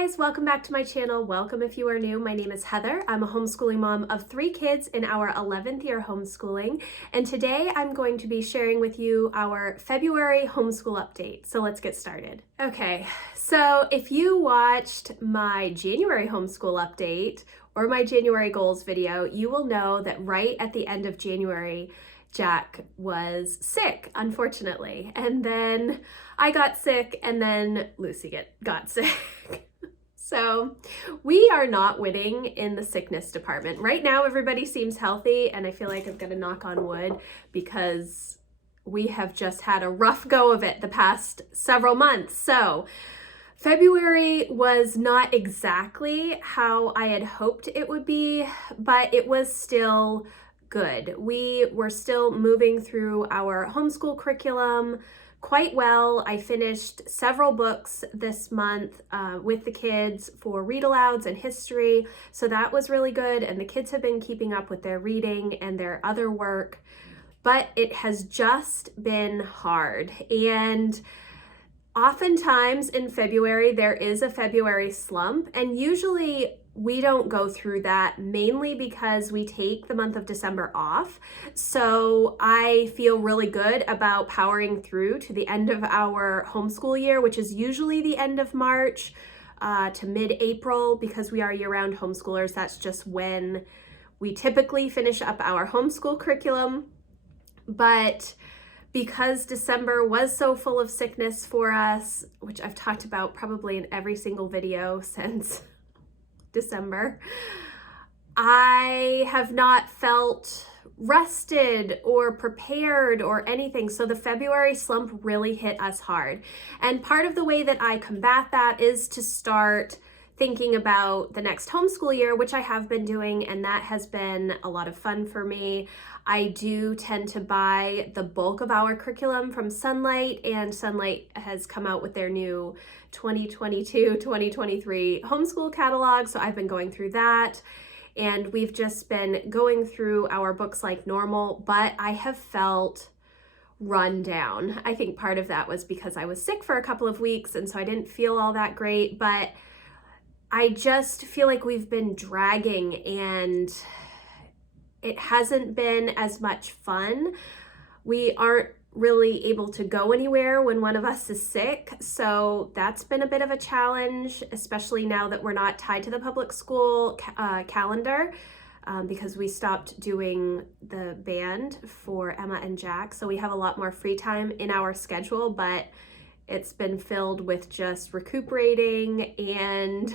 guys, welcome back to my channel. Welcome if you are new. My name is Heather. I'm a homeschooling mom of 3 kids in our 11th year homeschooling, and today I'm going to be sharing with you our February homeschool update. So let's get started. Okay, so if you watched my January homeschool update or my January goals video, you will know that right at the end of January, Jack was sick, unfortunately. And then I got sick, and then Lucy got sick. So we are not winning in the sickness department. Right now, everybody seems healthy, and I feel like I've got to knock on wood because we have just had a rough go of it the past several months. So February was not exactly how I had hoped it would be, but it was still good. We were still moving through our homeschool curriculum quite well. I finished several books this month with the kids for read alouds and history, so that was really good, and the kids have been keeping up with their reading and their other work, but it has just been hard. And oftentimes in February, there is a February slump, and usually we don't go through that, mainly because we take the month of December off. So I feel really good about powering through to the end of our homeschool year, which is usually the end of March to mid-April, because we are year-round homeschoolers. That's just when we typically finish up our homeschool curriculum. But because December was so full of sickness for us, which I've talked about probably in every single video since December, I have not felt rested or prepared or anything. So the February slump really hit us hard. And part of the way that I combat that is to start thinking about the next homeschool year, which I have been doing, and that has been a lot of fun for me. I do tend to buy the bulk of our curriculum from Sunlight, and Sunlight has come out with their new 2022-2023 homeschool catalog, so I've been going through that, and we've just been going through our books like normal, but I have felt run down. I think part of that was because I was sick for a couple of weeks, and so I didn't feel all that great, but I just feel like we've been dragging, and it hasn't been as much fun. We aren't really able to go anywhere when one of us is sick, so that's been a bit of a challenge, especially now that we're not tied to the public school calendar, because we stopped doing the band for Emma and Jack, so we have a lot more free time in our schedule, but it's been filled with just recuperating and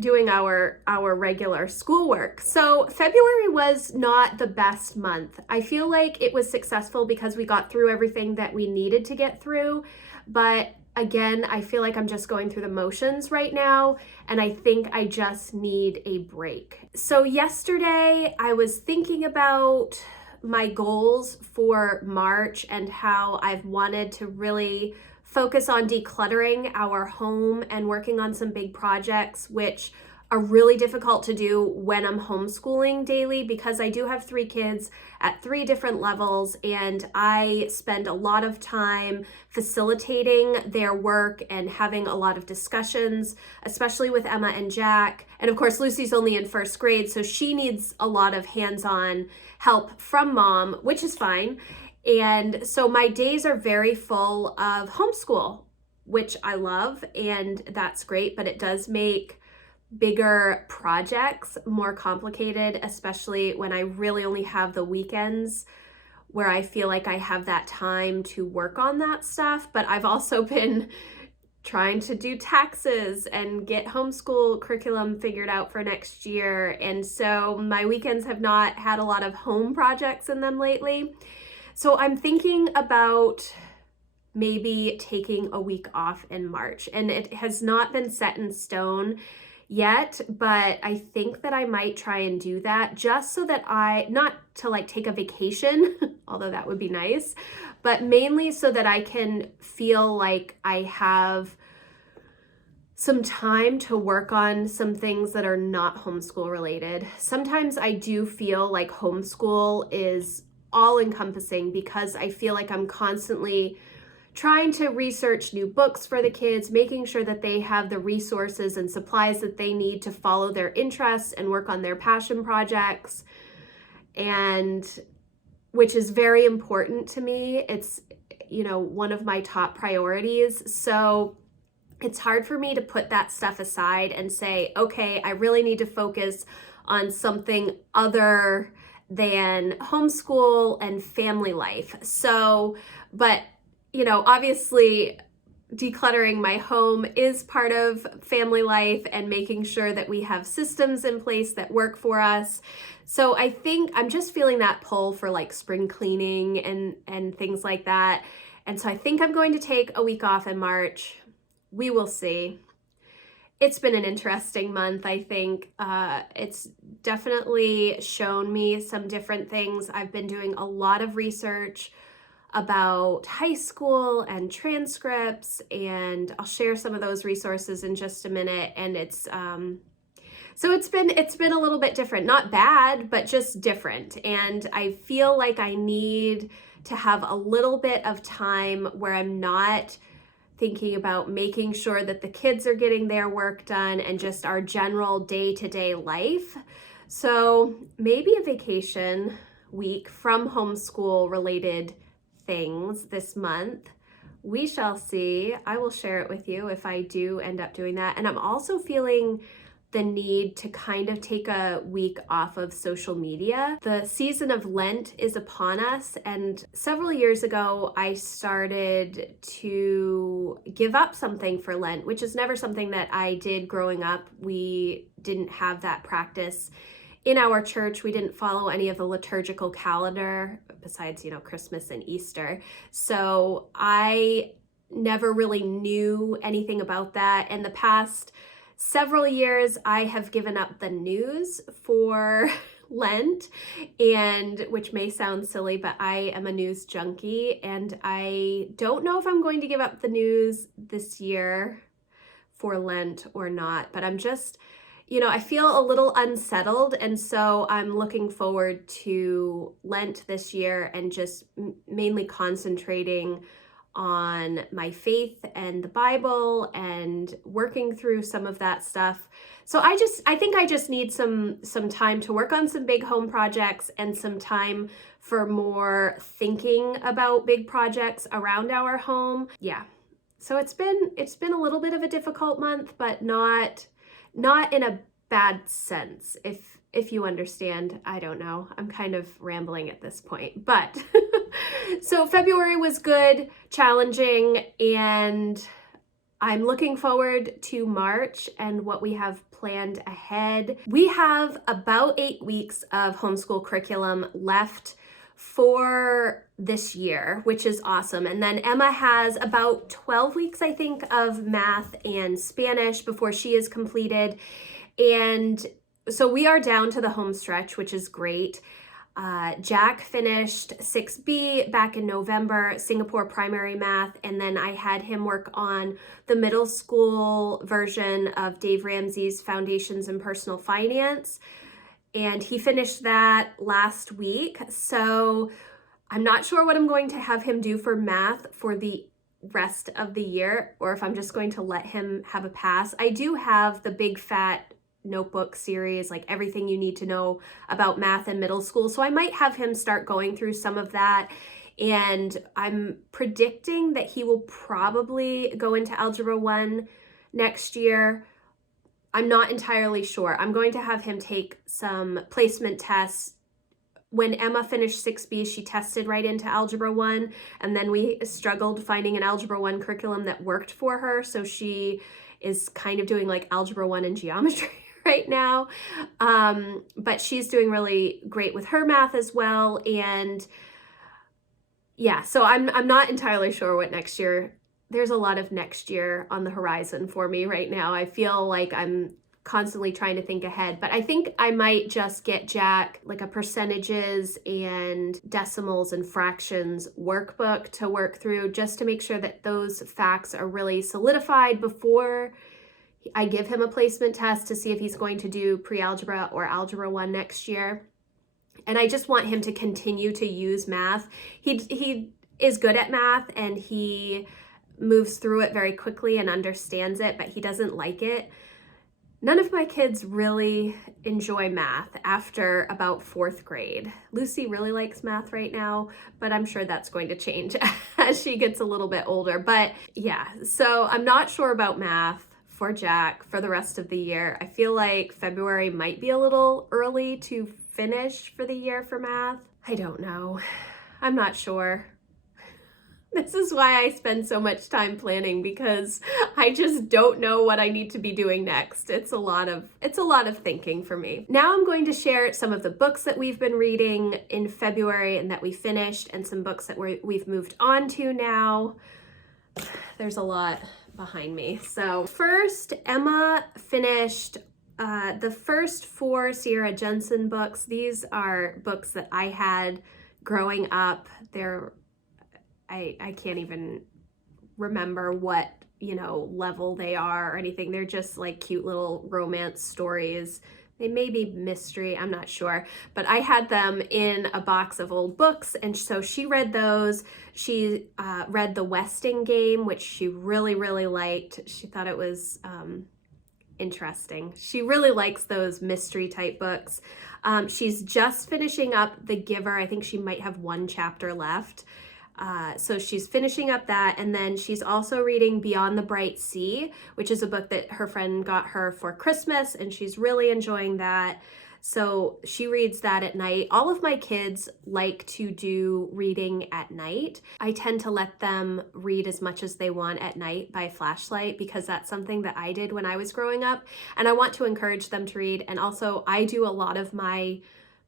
doing our regular schoolwork. So February was not the best month. I feel like it was successful because we got through everything that we needed to get through. But again, I feel like I'm just going through the motions right now, and I think I just need a break. So yesterday I was thinking about my goals for March and how I've wanted to really focus on decluttering our home and working on some big projects, which are really difficult to do when I'm homeschooling daily, because I do have 3 kids at 3 different levels, and I spend a lot of time facilitating their work and having a lot of discussions, especially with Emma and Jack. And of course, Lucy's only in 1st grade, so she needs a lot of hands-on help from mom, which is fine. And so my days are very full of homeschool, which I love, and that's great, but it does make bigger projects more complicated, especially when I really only have the weekends where I feel like I have that time to work on that stuff. But I've also been trying to do taxes and get homeschool curriculum figured out for next year, and so my weekends have not had a lot of home projects in them lately. So I'm thinking about maybe taking a week off in March, and it has not been set in stone yet, but I think that I might try and do that, just so that not to like take a vacation, although that would be nice, but mainly so that I can feel like I have some time to work on some things that are not homeschool related. Sometimes I do feel like homeschool is all encompassing because I feel like I'm constantly trying to research new books for the kids, making sure that they have the resources and supplies that they need to follow their interests and work on their passion projects, and which is very important to me. It's, one of my top priorities. So it's hard for me to put that stuff aside and say, okay, I really need to focus on something other than homeschool and family life. So, but obviously decluttering my home is part of family life and making sure that we have systems in place that work for us. So I think I'm just feeling that pull for like spring cleaning and things like that. And so I think I'm going to take a week off in March. We will see. It's been an interesting month, I think. It's definitely shown me some different things. I've been doing a lot of research about high school and transcripts, and I'll share some of those resources in just a minute. And it's been a little bit different, not bad, but just different. And I feel like I need to have a little bit of time where I'm not thinking about making sure that the kids are getting their work done and just our general day-to-day life. So maybe a vacation week from homeschool related things this month. We shall see. I will share it with you if I do end up doing that. And I'm also feeling the need to kind of take a week off of social media. The season of Lent is upon us, and several years ago I started to give up something for Lent, which is never something that I did growing up. We didn't have that practice in our church. We didn't follow any of the liturgical calendar besides, Christmas and Easter. So I never really knew anything about that. In the past several years, I have given up the news for Lent, and which may sound silly, but I am a news junkie, and I don't know if I'm going to give up the news this year for Lent or not, but I'm just, I feel a little unsettled, and so I'm looking forward to Lent this year and just mainly concentrating on my faith and the Bible and working through some of that stuff. So I think I just need some time to work on some big home projects and some time for more thinking about big projects around our home. Yeah. So it's been a little bit of a difficult month, but not in a bad sense, if you understand. I don't know. I'm kind of rambling at this point, but so February was good, challenging, and I'm looking forward to March and what we have planned ahead. We have about 8 weeks of homeschool curriculum left for this year, which is awesome. And then Emma has about 12 weeks, I think, of math and Spanish before she is completed. And so we are down to the home stretch, which is great. Jack finished 6B back in November, Singapore primary math, and then I had him work on the middle school version of Dave Ramsey's Foundations in Personal Finance, and he finished that last week. So I'm not sure what I'm going to have him do for math for the rest of the year, or if I'm just going to let him have a pass. I do have the big fat notebook series, like everything you need to know about math in middle school. So I might have him start going through some of that. And I'm predicting that he will probably go into Algebra 1 next year. I'm not entirely sure. I'm going to have him take some placement tests. When Emma finished 6B, she tested right into Algebra 1, and then we struggled finding an Algebra 1 curriculum that worked for her. So she is kind of doing like Algebra 1 and geometry right now, but she's doing really great with her math as well. And yeah, so I'm not entirely sure what next year. There's a lot of next year on the horizon for me right now. I feel like I'm constantly trying to think ahead, but I think I might just get Jack like a percentages and decimals and fractions workbook to work through, just to make sure that those facts are really solidified before I give him a placement test to see if he's going to do pre-algebra or Algebra 1 next year. And I just want him to continue to use math. He is good at math and he moves through it very quickly and understands it, but he doesn't like it. None of my kids really enjoy math after about 4th grade. Lucy really likes math right now, but I'm sure that's going to change as she gets a little bit older. But yeah, so I'm not sure about math for Jack for the rest of the year. I feel like February might be a little early to finish for the year for math. I don't know. I'm not sure. This is why I spend so much time planning, because I just don't know what I need to be doing next. It's a lot of thinking for me. Now I'm going to share some of the books that we've been reading in February and that we finished, and some books that we've moved on to now. There's a lot behind me. So first, Emma finished the first 4 Sierra Jensen books. These are books that I had growing up. I can't even remember what, level they are or anything. They're just like cute little romance stories. They may be mystery, I'm not sure. But I had them in a box of old books, and so she read those. She read The Westing Game, which she really, really liked. She thought it was interesting. She really likes those mystery type books. She's just finishing up The Giver. I think she might have 1 chapter left. So she's finishing up that, and then she's also reading Beyond the Bright Sea, which is a book that her friend got her for Christmas, and she's really enjoying that. So she reads that at night. All of my kids like to do reading at night. I tend to let them read as much as they want at night by flashlight, because that's something that I did when I was growing up, and I want to encourage them to read. And also I do a lot of my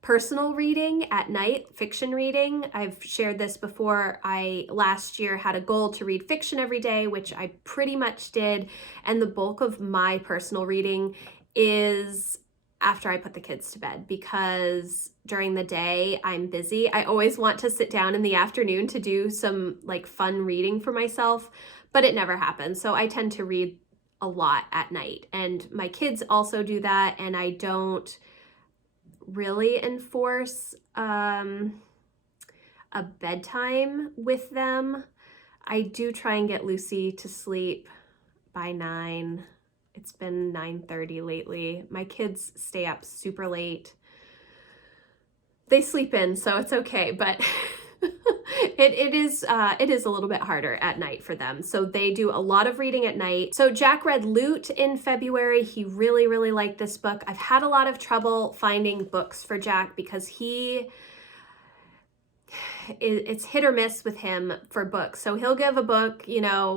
personal reading at night, fiction reading. I've shared this before. I last year had a goal to read fiction every day, which I pretty much did. And the bulk of my personal reading is after I put the kids to bed, because during the day I'm busy. I always want to sit down in the afternoon to do some like fun reading for myself, but it never happens. So I tend to read a lot at night, and my kids also do that, and I don't really enforce a bedtime with them. I do try and get Lucy to sleep by 9. It's been 9:30 lately. My kids stay up super late. They sleep in, so it's okay, but it is a little bit harder at night for them. So they do a lot of reading at night. So Jack read Loot in February. He really, really liked this book. I've had a lot of trouble finding books for Jack because it's hit or miss with him for books. So he'll give a book,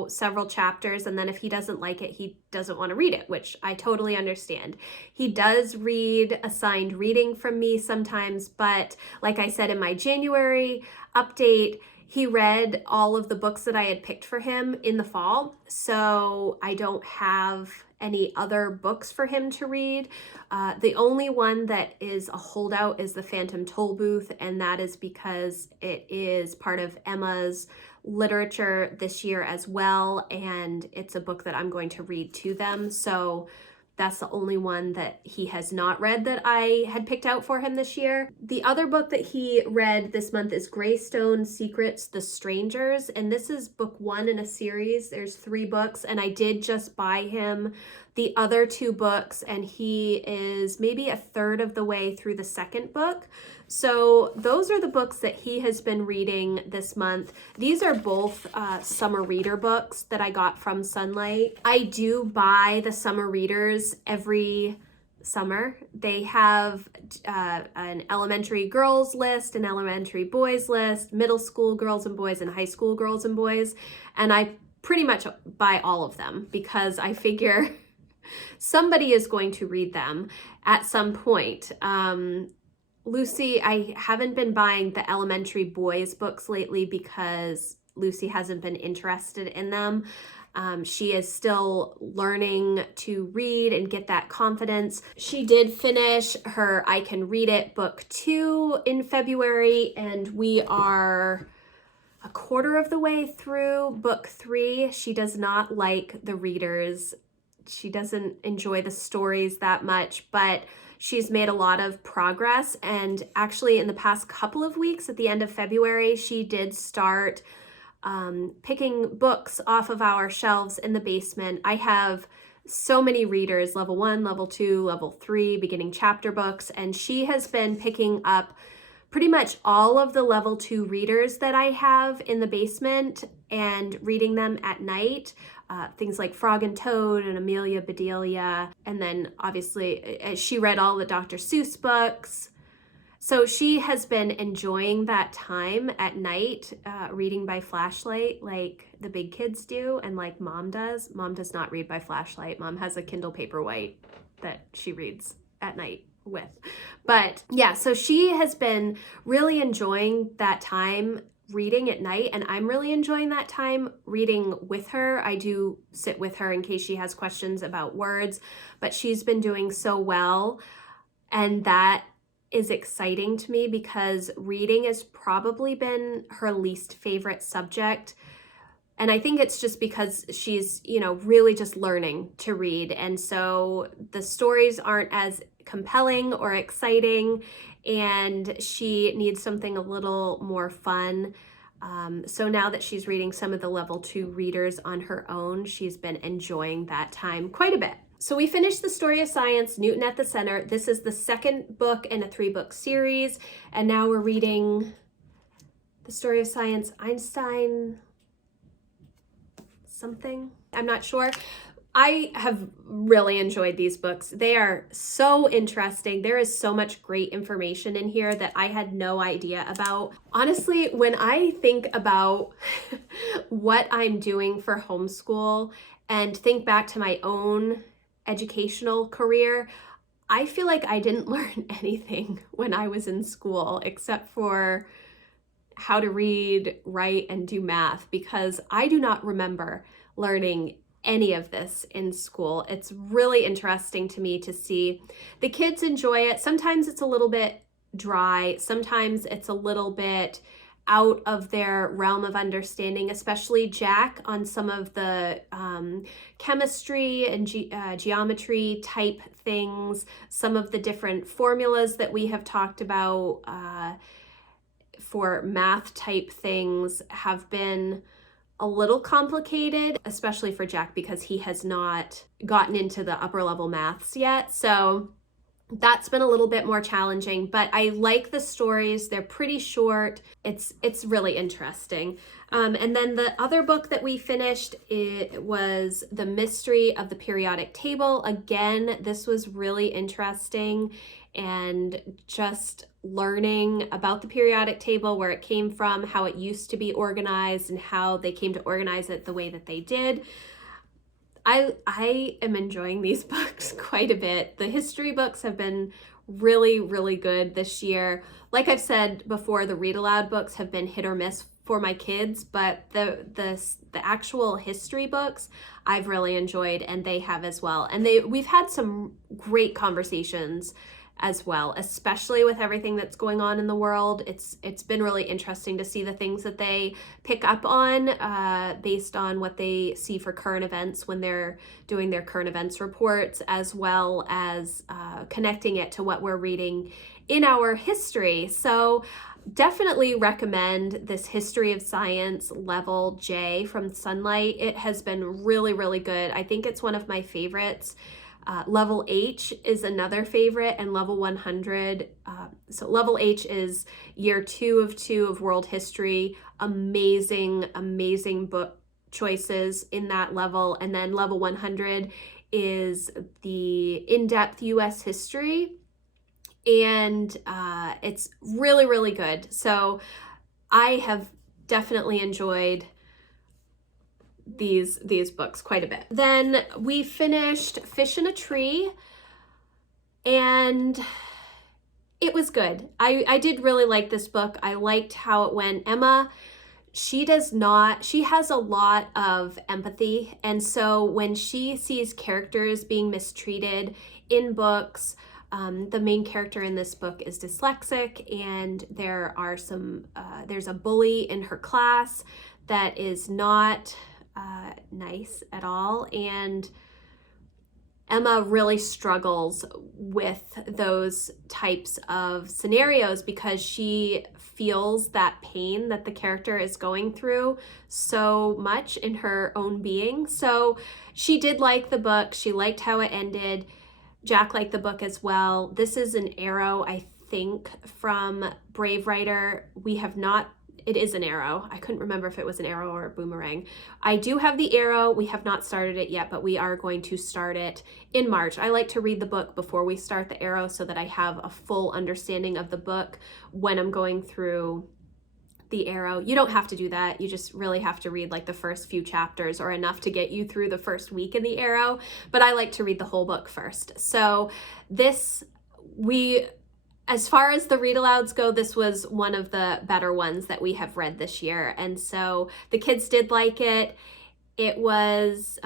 several chapters, and then if he doesn't like it, he doesn't want to read it, which I totally understand. He does read assigned reading from me sometimes, but like I said in my January update, he read all of the books that I had picked for him in the fall, so I don't have any other books for him to read. The only one that is a holdout is The Phantom Tollbooth, and that is because it is part of Emma's literature this year as well, and it's a book that I'm going to read to them. So that's the only one that he has not read that I had picked out for him this year. The other book that he read this month is Greystone Secrets, The Strangers, and this is book 1 in a series. There's 3 books, and I did just buy him the other 2 books, and he is maybe a third of the way through the second book. So those are the books that he has been reading this month. These are both summer reader books that I got from Sunlight. I do buy the summer readers every summer. They have an elementary girls list, an elementary boys list, middle school girls and boys, and high school girls and boys. And I pretty much buy all of them because I figure somebody is going to read them at some point. Lucy, I haven't been buying the elementary boys books lately because Lucy hasn't been interested in them. She is still learning to read and get that confidence. She did finish her I Can Read It book 2 in February, and we are a quarter of the way through book 3. She does not like the readers. She doesn't enjoy the stories that much, but she's made a lot of progress. And actually in the past couple of weeks at the end of February, she did start picking books off of our shelves in the basement. I have so many readers, level 1, level 2, level 3, beginning chapter books, and she has been picking up pretty much all of the level 2 readers that I have in the basement and reading them at night. Things like Frog and Toad and Amelia Bedelia. And then obviously she read all the Dr. Seuss books. So she has been enjoying that time at night, reading by flashlight like the big kids do and like Mom does. Mom does not read by flashlight. Mom has a Kindle Paperwhite that she reads at night with. But yeah, so she has been really enjoying that time reading at night, and I'm really enjoying that time reading with her. I do sit with her in case she has questions about words, but she's been doing so well, and that is exciting to me because reading has probably been her least favorite subject. And I think it's just because she's, really just learning to read. And so the stories aren't as compelling or exciting, and she needs something a little more fun. So now that she's reading some of the level 2 readers on her own, she's been enjoying that time quite a bit. So we finished The Story of Science, Newton at the Center. This is the second book in a 3-book series. And now we're reading The Story of Science, Einstein something. I'm not sure. I have really enjoyed these books. They are so interesting. There is so much great information in here that I had no idea about. Honestly, when I think about what I'm doing for homeschool and think back to my own educational career, I feel like I didn't learn anything when I was in school except for how to read, write, and do math, because I do not remember learning any of this in school. It's really interesting to me to see the kids enjoy it. Sometimes it's a little bit dry. Sometimes it's a little bit out of their realm of understanding, especially Jack on some of the chemistry and geometry type things. Some of the different formulas that we have talked about for math type things have been a little complicated, especially for Jack because he has not gotten into the upper level maths yet. So that's been a little bit more challenging, but I like the stories. They're pretty short. It's really interesting. And then the other book that we finished, it was The Mystery of the Periodic Table. Again, this was really interesting, and just learning about the periodic table, where it came from, how it used to be organized, and how they came to organize it the way that they did. I am enjoying these books quite a bit. The history books have been really, really good this year. Like I've said before, the read aloud books have been hit or miss for my kids, but the actual history books I've really enjoyed, and they have as well. And we've had some great conversations as well, especially with everything that's going on in the world. It's been really interesting to see the things that they pick up on based on what they see for current events when they're doing their current events reports, as well as connecting it to what we're reading in our history. So definitely recommend this History of Science Level J from Sunlight. It has been really, really good. I think it's one of my favorites. Level H is another favorite, and Level 100. So Level H is year 2 of 2 of world history. Amazing, amazing book choices in that level. And then Level 100 is the in-depth US history. And it's really, really good. So I have definitely enjoyed these books quite a bit. Then we finished Fish in a Tree, and it was good. I did really like this book. I liked how it went. Emma, she has a lot of empathy, and so when she sees characters being mistreated in books, the main character in this book is dyslexic, and there's a bully in her class that is not nice at all, and Emma really struggles with those types of scenarios because she feels that pain that the character is going through so much in her own being. So she did like the book. She liked how it ended. Jack liked the book as well. This is an arrow, I think, from Brave Writer. It is an arrow. I couldn't remember if it was an arrow or a boomerang. I do have the arrow. We have not started it yet, but we are going to start it in March. I like to read the book before we start the arrow so that I have a full understanding of the book when I'm going through the arrow. You don't have to do that. You just really have to read like the first few chapters or enough to get you through the first week in the arrow. But I like to read the whole book first. So as far as the read alouds go, this was one of the better ones that we have read this year. And so the kids did like it. It was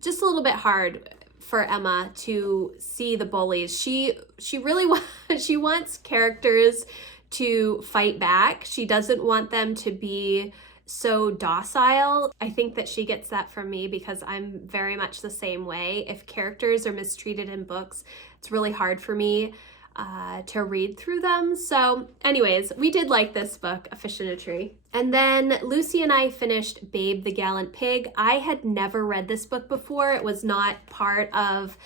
just a little bit hard for Emma to see the bullies. She really she wants characters to fight back. She doesn't want them to be so docile. I think that she gets that from me because I'm very much the same way. If characters are mistreated in books, it's really hard for me to read through them. So anyways, we did like this book, A Fish in a Tree. And then Lucy and I finished Babe the Gallant Pig. I had never read this book before. It was not part of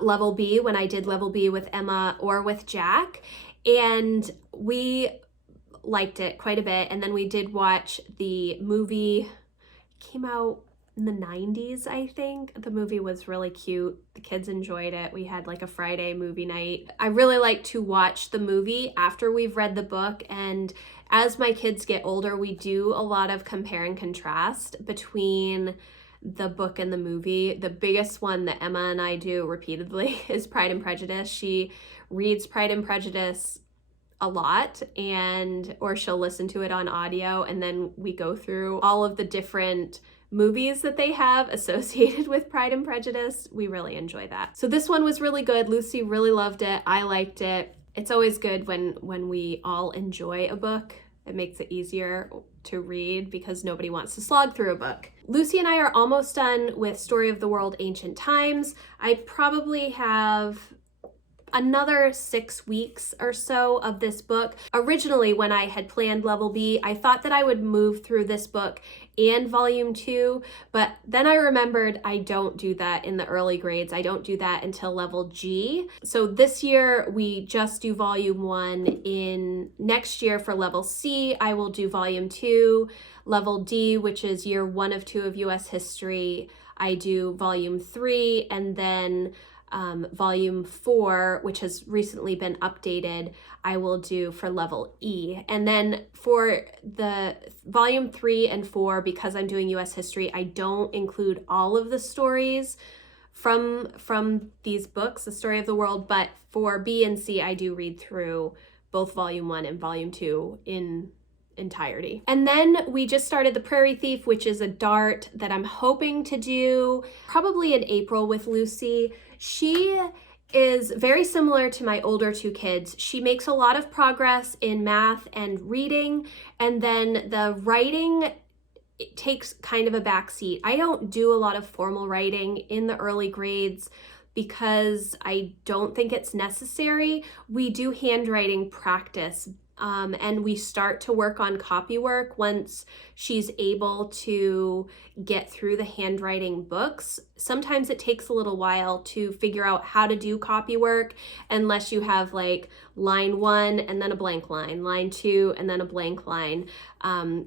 Level B when I did Level B with Emma or with Jack. And we liked it quite a bit. And then we did watch the movie. It came out in the 90s, I think. The movie was really cute. The kids enjoyed it. We had like a Friday movie night. I really like to watch the movie after we've read the book, and as my kids get older, we do a lot of compare and contrast between the book and the movie. The biggest one that Emma and I do repeatedly is Pride and Prejudice. She reads Pride and Prejudice a lot, or she'll listen to it on audio, and then we go through all of the different movies that they have associated with Pride and Prejudice. We really enjoy that. So this one was really good. Lucy really loved it. I liked it. It's always good when we all enjoy a book. It makes it easier to read because nobody wants to slog through a book. Lucy and I are almost done with Story of the World Ancient Times. I probably have another 6 weeks or so of this book. Originally, when I had planned Level B, I thought that I would move through this book and Volume 2, but then I remembered I don't do that in the early grades. I don't do that until Level G. So this year, we just do Volume 1. Next year for Level C, I will do Volume 2. Level D, which is year 1 of 2 of US History, I do Volume 3, and then Volume 4, which has recently been updated, I will do for Level E. And then for the Volume 3 and 4, because I'm doing US History, I don't include all of the stories from these books, The Story of the World, but for B and C, I do read through both Volume 1 and Volume 2 in entirety. And then we just started The Prairie Thief, which is a dart that I'm hoping to do probably in April with Lucy. She is very similar to my older 2 kids. She makes a lot of progress in math and reading, and then the writing, it takes kind of a backseat. I don't do a lot of formal writing in the early grades because I don't think it's necessary. We do handwriting practice, and we start to work on copywork once she's able to get through the handwriting books. Sometimes it takes a little while to figure out how to do copywork unless you have like line 1 and then a blank line, line 2 and then a blank line,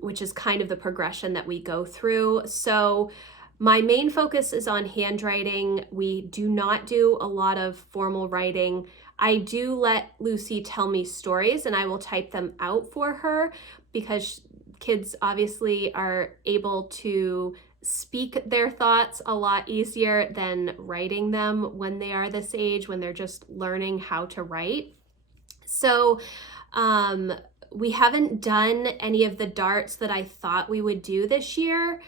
which is kind of the progression that we go through. So my main focus is on handwriting. We do not do a lot of formal writing. I do let Lucy tell me stories and I will type them out for her because kids obviously are able to speak their thoughts a lot easier than writing them when they are this age, when they're just learning how to write. So we haven't done any of the darts that I thought we would do this year.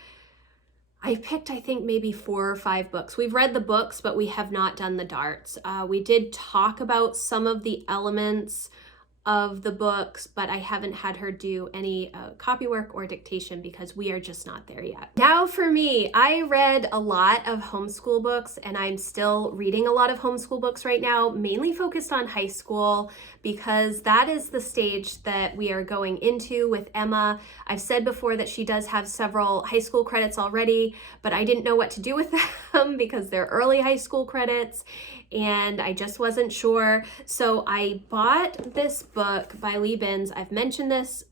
I picked, I think, maybe 4 or 5 books. We've read the books, but we have not done the darts. We did talk about some of the elements of the books, but I haven't had her do any copy work or dictation because we are just not there yet. Now for me, I read a lot of homeschool books, and I'm still reading a lot of homeschool books right now, mainly focused on high school because that is the stage that we are going into with Emma. I've said before that she does have several high school credits already, but I didn't know what to do with them because they're early high school credits and I just wasn't sure. So I bought this book by Lee Binns. I've mentioned this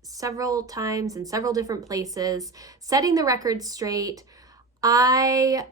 several times in several different places, Setting the Record Straight. I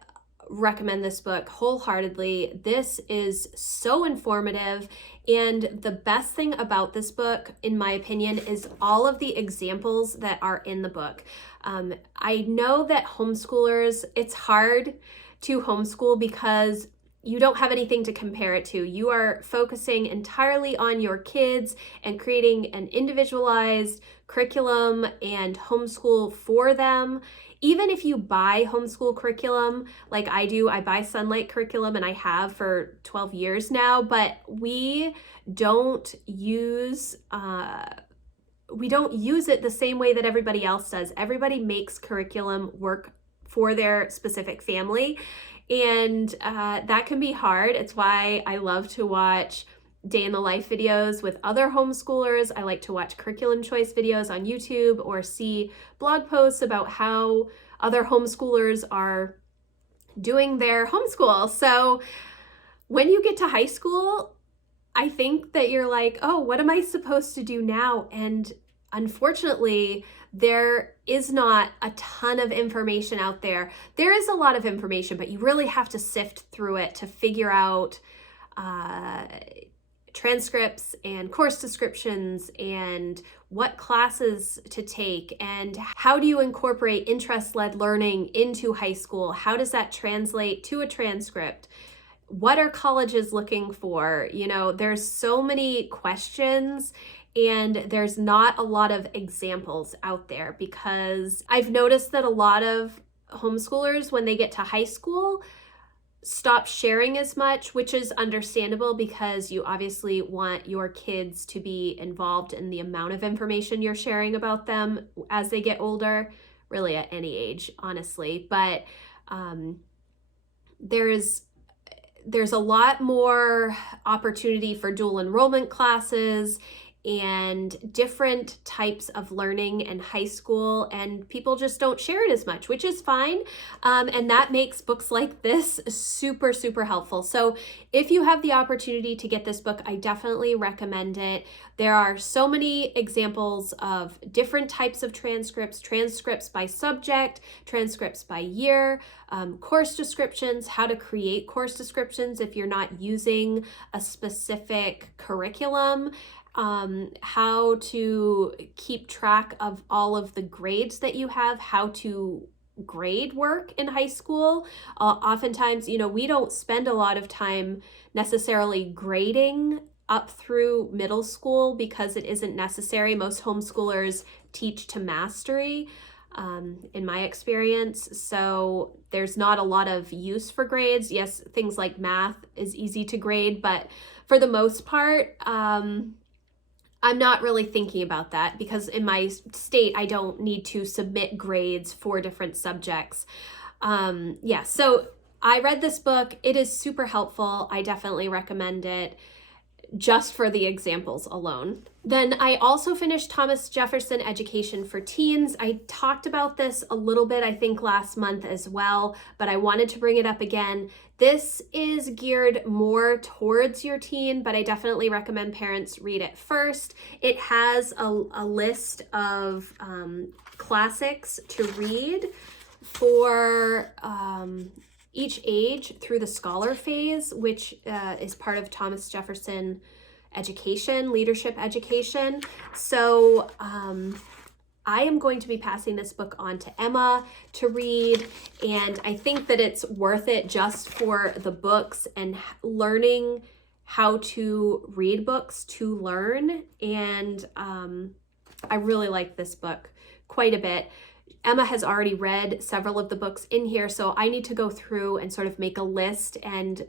recommend this book wholeheartedly. This is so informative, and the best thing about this book, in my opinion, is all of the examples that are in the book. I know that homeschoolers, it's hard to homeschool because you don't have anything to compare it to. You are focusing entirely on your kids and creating an individualized curriculum and homeschool for them. Even if you buy homeschool curriculum, like I do, I buy Sunlight curriculum and I have for 12 years now, but we don't use it the same way that everybody else does. Everybody makes curriculum work for their specific family. And that can be hard. It's why I love to watch day in the life videos with other homeschoolers. I like to watch curriculum choice videos on YouTube or see blog posts about how other homeschoolers are doing their homeschool. So when you get to high school, I think that you're like, oh, what am I supposed to do now? And unfortunately, there is not a ton of information out there. There is a lot of information, but you really have to sift through it to figure out transcripts and course descriptions and what classes to take and how do you incorporate interest-led learning into high school? How does that translate to a transcript? What are colleges looking for? You know, there's so many questions and there's not a lot of examples out there because I've noticed that a lot of homeschoolers, when they get to high school, stop sharing as much, which is understandable because you obviously want your kids to be involved in the amount of information you're sharing about them as they get older, really at any age, honestly. But there's a lot more opportunity for dual enrollment classes and different types of learning in high school, and people just don't share it as much, which is fine. And that makes books like this super, super helpful. So if you have the opportunity to get this book, I definitely recommend it. There are so many examples of different types of transcripts by subject, transcripts by year, course descriptions, how to create course descriptions if you're not using a specific curriculum, how to keep track of all of the grades that you have, how to grade work in high school. Oftentimes, you know, we don't spend a lot of time necessarily grading up through middle school because it isn't necessary. Most homeschoolers teach to mastery, in my experience. So there's not a lot of use for grades. Yes, things like math is easy to grade, but for the most part, I'm not really thinking about that because in my state, I don't need to submit grades for different subjects. So I read this book. It is super helpful. I definitely recommend it just for the examples alone. Then I also finished Thomas Jefferson Education for Teens. I talked about this a little bit, I think last month as well, but I wanted to bring it up again. This is geared more towards your teen, but I definitely recommend parents read it first. It has a list of classics to read for each age through the scholar phase, which is part of Thomas Jefferson education, leadership education. So I am going to be passing this book on to Emma to read, and I think that it's worth it just for the books and learning how to read books to learn. And I really like this book quite a bit. Emma has already read several of the books in here, so I need to go through and sort of make a list and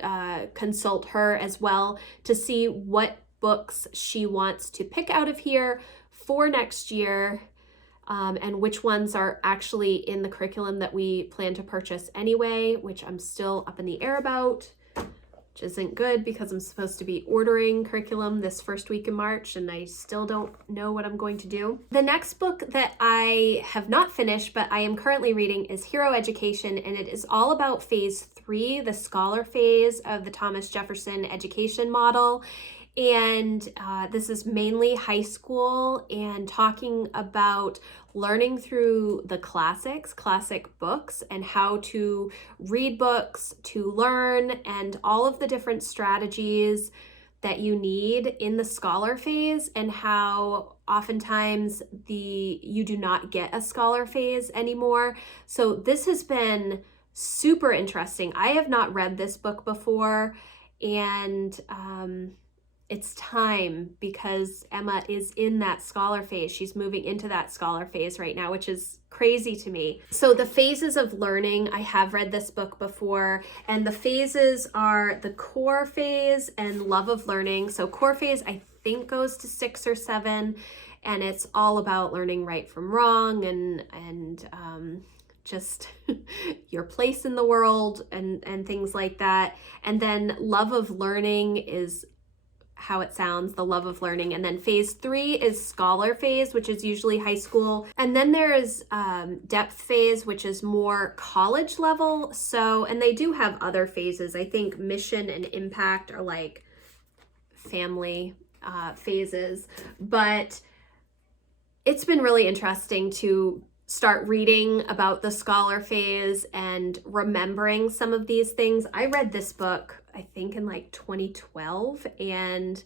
consult her as well to see what books she wants to pick out of here for next year, and which ones are actually in the curriculum that we plan to purchase anyway, which I'm still up in the air about, which isn't good because I'm supposed to be ordering curriculum this first week in March and I still don't know what I'm going to do. The next book that I have not finished but I am currently reading is Hero Education, and it is all about phase 3, the scholar phase of the Thomas Jefferson education model. And this is mainly high school and talking about learning through the classics, classic books, and how to read books to learn, and all of the different strategies that you need in the scholar phase, and how oftentimes you do not get a scholar phase anymore. So this has been super interesting. I have not read this book before, and it's time because Emma is in that scholar phase. She's moving into that scholar phase right now, which is crazy to me. So the phases of learning, I have read this book before, and the phases are the core phase and love of learning. So core phase, I think, goes to 6 or 7, and it's all about learning right from wrong and just your place in the world and things like that. And then love of learning is how it sounds, the love of learning. And then phase 3 is scholar phase, which is usually high school. And then there's depth phase, which is more college level. So, and they do have other phases. I think mission and impact are like family phases, but it's been really interesting to start reading about the scholar phase and remembering some of these things. I read this book, I think, in like 2012, and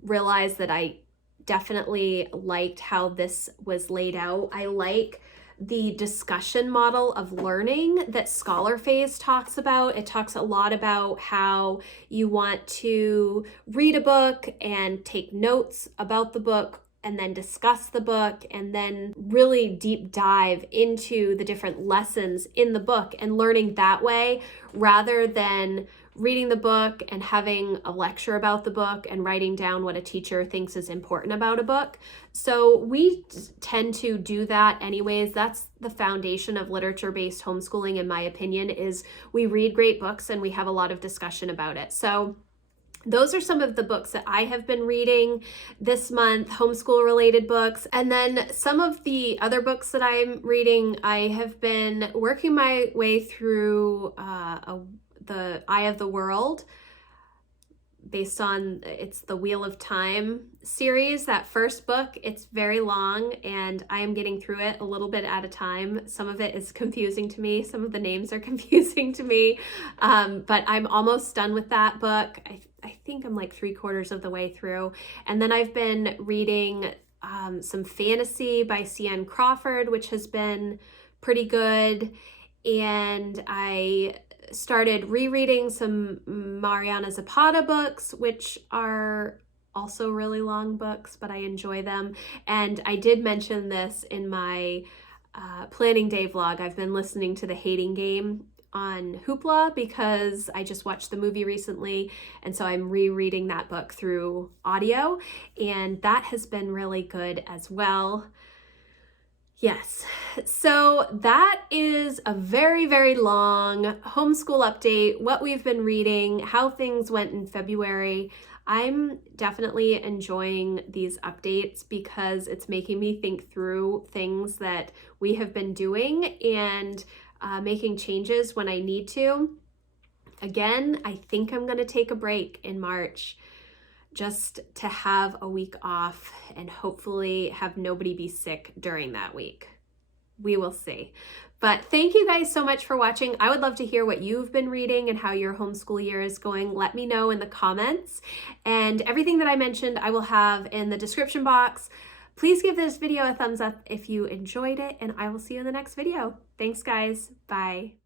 realized that I definitely liked how this was laid out. I like the discussion model of learning that scholar phase talks about. It talks a lot about how you want to read a book and take notes about the book, and then discuss the book, and then really deep dive into the different lessons in the book and learning that way, rather than reading the book and having a lecture about the book and writing down what a teacher thinks is important about a book. So we tend to do that anyways. That's the foundation of literature-based homeschooling, in my opinion, is we read great books and we have a lot of discussion about it. So those are some of the books that I have been reading this month, homeschool related books. And then some of the other books that I'm reading, I have been working my way through the Eye of the World, based on, it's the Wheel of Time series. That first book, it's very long and I am getting through it a little bit at a time. Some of it is confusing to me. Some of the names are confusing to me, but I'm almost done with that book. I think I'm like 3/4 of the way through. And then I've been reading some fantasy by C.N. Crawford, which has been pretty good. And I started rereading some Mariana Zapata books, which are also really long books, but I enjoy them. And I did mention this in my planning day vlog. I've been listening to The Hating Game on Hoopla because I just watched the movie recently, and so I'm rereading that book through audio, and that has been really good as well. Yes, so that is a very, very long homeschool update, what we've been reading, how things went in February. I'm definitely enjoying these updates because it's making me think through things that we have been doing and making changes when I need to. Again, I think I'm going to take a break in March just to have a week off and hopefully have nobody be sick during that week. We will see. But thank you guys so much for watching. I would love to hear what you've been reading and how your homeschool year is going. Let me know in the comments. And everything that I mentioned, I will have in the description box. Please give this video a thumbs up if you enjoyed it, and I will see you in the next video. Thanks, guys. Bye.